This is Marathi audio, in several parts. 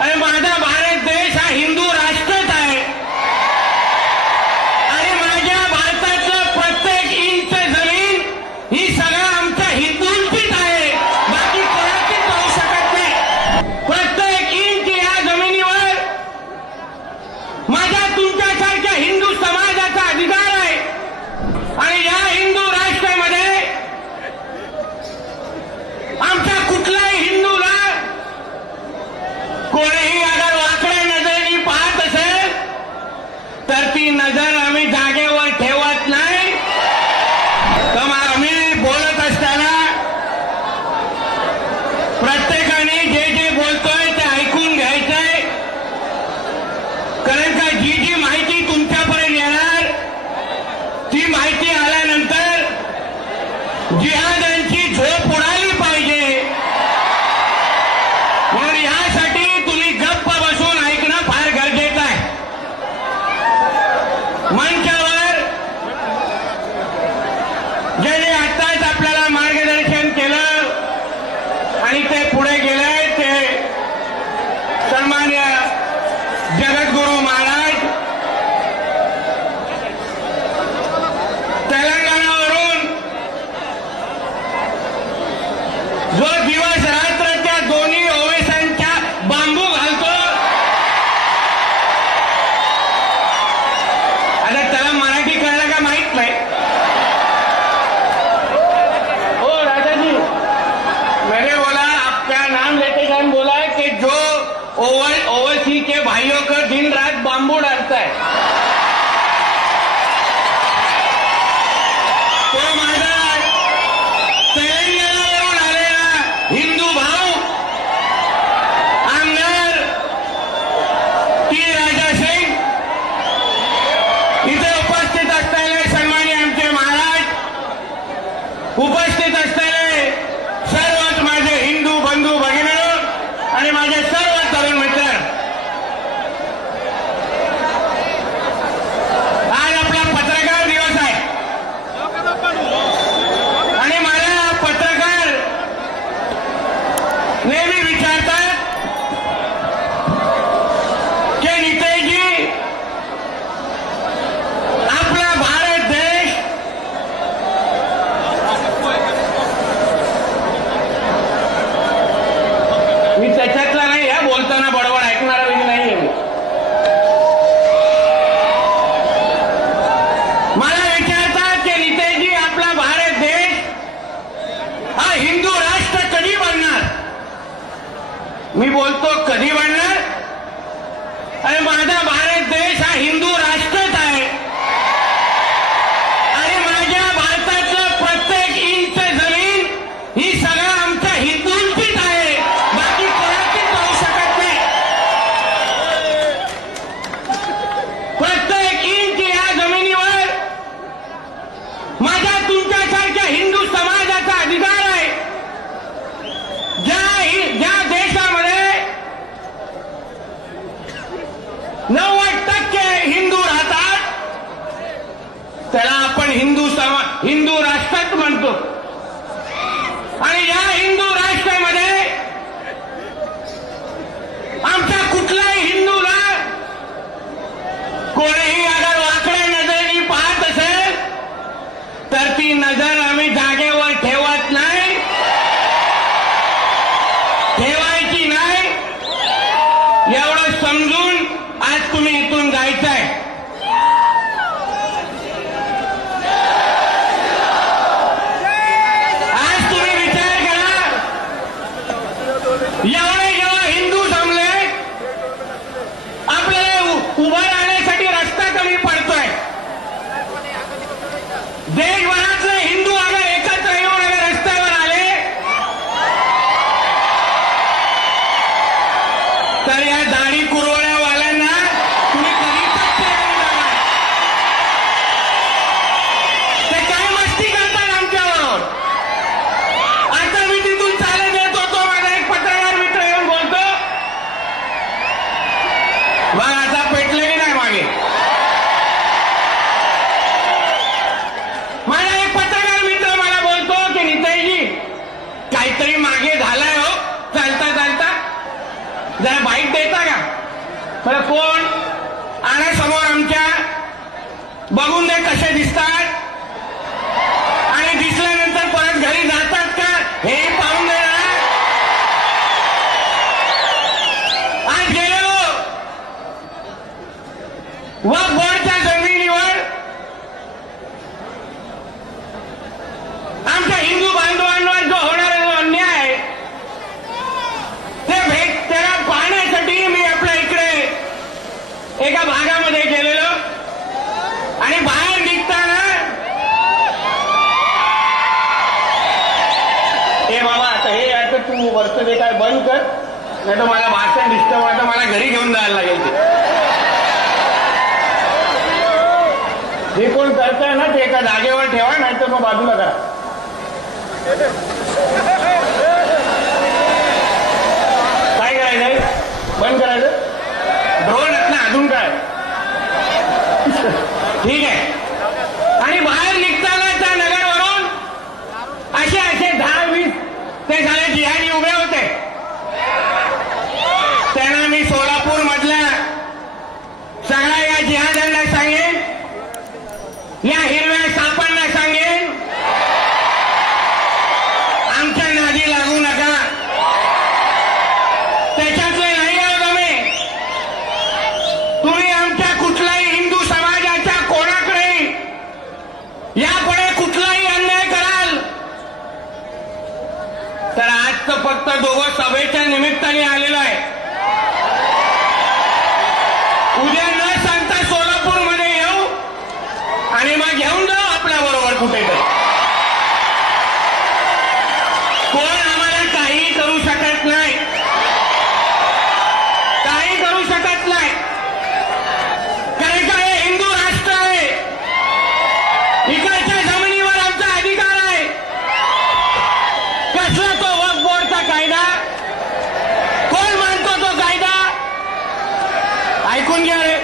आणि माझा भारत देश हा हिंदू राष्ट्रच आहे आणि माझ्या भारताचं प्रत्येक इंच जमीन ही सगळं आमच्या हिंदूंचीच आहे, बाकी कोणाचीच होऊ शकत नाही। प्रत्येक इंच या जमिनीवर माझ्या तुमच्यासारख्या हिंदू समाजाचा अधिकार आहे आणि या हिंदू राष्ट्रामध्ये आमच्या कुठल्याही हिंदूला कोणीही अगर वाकड्या नजरेने पाहत असेल तर ती नजर आम्ही जागेवर ठेवत नाही। तर आम्ही बोलत असताना प्रत्येकाने जे जे बोलतोय ते ऐकून घ्यायचंय, कारण का जी जी माहिती तुमच्यापर्यंत येणार ती माहिती आल्यानंतर जिहाद्यांची झोप उडाली पाहिजे, म्हणून यासाठी तुम्ही गप्प बसून ऐकणं फार गरजेचं आहे। मंचावर ज्यांनी आत्ताच आपल्याला मार्गदर्शन केलं आणि ते पुढे गेले ते सन्मान्य जगद्गुरू महाराज तेलंगणावरून जो दिवस रात्र त्या दोन्ही ओवेसांच्या बांबू घालतो, आता त्याला मराठी कळलं का माहित नाही। ओ राजा जी, मैंने बोला आपका नाम लेते टाइम बोला है कि जो ओवैसी के भाइयों को दिन रात बांबू डालता है तो माझा तेलंगणावरून आलेला हिंदू भाऊ आमदार टी राजा सिंग इथे उपस्थित असलेले सन्माननीय आमचे महाराज, उपस्थित असलेले सर्वच माझे हिंदू बंधू भगिनी आणि माझे सर्व तरुण मित्र, आज आपला पत्रकार दिवस आहे आणि मला पत्रकार नेहमी विचारतात की नितेशजी, आपला भारत देश मी त्याच्यातला नाही आहे, बोलताना बडबड ऐकणारा नाही आहे। मला विचारतात की नितेशजी, आपला भारत देश हा हिंदू राष्ट्र कधी बनणार? मी बोलतो कधी बनणार? आणि माझा भारत देश हा हिंदू राष्ट्रच आहे आणि माझ्या भारताचं प्रत्येक इंच जमीन ही सगळं आमच्या हिंदूंचीच आहे, बाकी कोणाचीच होऊ शकत नाही। प्रत्येक इंच या जमिनीवर माझ्या तुमच्यासारख्या हिंदू समाजाचा अधिकार आहे। ज्या देशामध्ये 90% हिंदू राहतात त्याला आपण हिंदू राष्ट्र म्हणतो आणि या हिंदू राष्ट्रामध्ये आमच्या कुठल्याही हिंदूला कोणीही अगर वाकड्या नजरेने पाहत असेल तर ती नजर आम्ही जागेवर ठेवत नाही, ठेवायची नाही, एवढं समजून आज तुम्ही इथून जायचंय। आज तुम्ही विचार करा, एवढे जेव्हा हिंदू जमले, आपल्याला उभं राहण्यासाठी रस्ता कमी पडतोय। देशभरातले हिंदू अगर एकत्र येऊन अगर रस्त्यावर आले तर या दाढी कुरवण्यावाल्यांना तुम्ही कधी ते काय मस्ती करतात आमच्यावर। आता मी तिथून चालत येत होतो, माझा एक पत्रकार मित्र येऊन बोलतो, मग आता पेटले की नाही मागे। माझा एक पत्रकार मित्र मला बोलतो की नितेशजी, काहीतरी मागे झालंय हो चालता चालता, जरा बाईट देता का? मला कोण आणा समोर आमच्या, बघून दे कसे दिसतात आणि दिसल्यानंतर परत घरी जातात का हे पाहून दे ना. आज गेलो वक्फ बोर्डच्या जमिनीवर आमच्या हिंदू बांधवांवर जो होणारा जो अन्याय आहे त्याला पाहण्यासाठी मी आपल्या इकडे एका भागामध्ये गेलेलो आणि बाहेर निघताना हे बाबा आता हे आता तू वरचं ते काय बंद कर, नाही तर मला भाषण डिस्टर्ब होतं, मला घरी घेऊन जायला लागेल. ते जे कोण करताय ना ते एका जागेवर ठेवा, नाही तर मग बाजूला करा. काय करायचंय? बंद करायचं. ड्रोन ना अजून काय? ठीक आहे. आणि बाहेर निघताना त्या नगरवरून असे 10-20 ते झाले जिहादी उभे होते. त्यांना मी सोलापूर मधल्या सगळ्या या जिहाद्यांना सांगेन, या हिरव्या सापांना सांगेन, आमच्या नादी लागू नका. त्याच्यातले नाही आहोत आम्ही. तुम्ही आमच्या कुठल्याही हिंदू समाजाच्या कोणाकडे यापुढे कुठलाही अन्याय कराल तर आज तर फक्त दोघं सभेच्या निमित्ताने आलेलो आहे. उद्या न सांगता सोलापूरमध्ये येऊ आणि मग घेऊन जाऊ आपल्या बरोबर कुठेतरी. कोण आम्हाला काही करू शकत नाही, काही करू शकत नाही. कारण का हे हिंदू राष्ट्र आहे, इकडच्या जमिनीवर आमचा अधिकार आहे. कसला तो वक्फ बोर्डचा कायदा? कोण मानतो तो कायदा? ऐकून घ्या रे,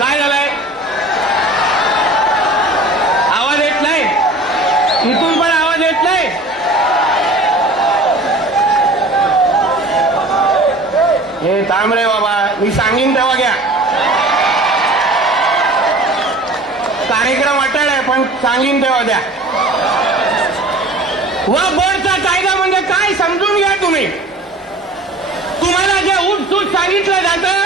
काय झालंय? आवाज येत नाही, इथून पण आवाज येत नाही. हे थांब रे बाबा, मी सांगीन तेव्हा घ्या. कार्यक्रम अटळ आहे पण सांगीन तेव्हा द्या. वक्फ बोर्डचा कायदा म्हणजे काय समजून घ्या तुम्ही. तुम्हाला जे उठसूट सांगितलं जातं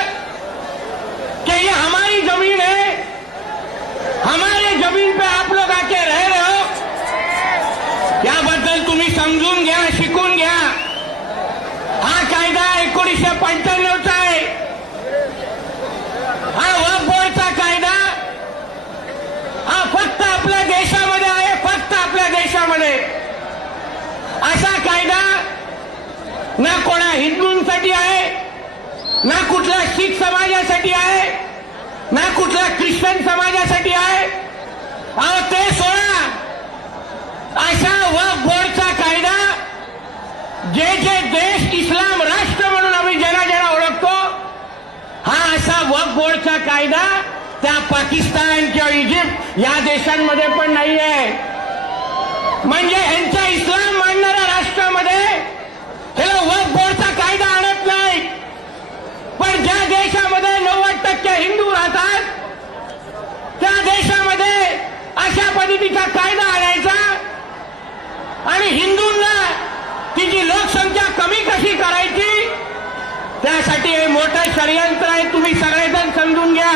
कि ये हमारी जमीन है, हमारे जमीन पे आप लोग आके रह रहे हो, याबद्दल तुम्ही समजून घ्या, शिकून घ्या. हा कायदा 1995चा आहे. हा वक्फ बोर्डचा कायदा हा फक्त आपल्या देशामध्ये आहे, फक्त आपल्या देशामध्ये. असा कायदा ना कोणा हिंदूंसाठी आहे, ना कुठल्या शीख समाजासाठी आहे, ना कुठल्या ख्रिश्चन समाजासाठी आहे. अहो ते सोडा. अशा वक्फ बोर्डचा कायदा जे जे देश इस्लाम राष्ट्र म्हणून आम्ही ज्यांना ओळखतो, हा असा वक्फ बोर्डचा कायदा त्या पाकिस्तान किंवा इजिप्त या देशांमध्ये पण नाही आहे. म्हणजे ह्यांच्या इस्लाम मानणाऱ्या राष्ट्रामध्ये ह्याला वक्फ बोर्डचा कायदा आणत नाही. पण ज्या देशामध्ये 90% हिंदू राहतात त्या देशामध्ये अशा पद्धतीचा कायदा आणायचा आणि हिंदूंना तिची लोकसंख्या कमी कशी करायची, त्यासाठी हे मोठं षडयंत्र आहे. तुम्ही सगळेजण समजून घ्या.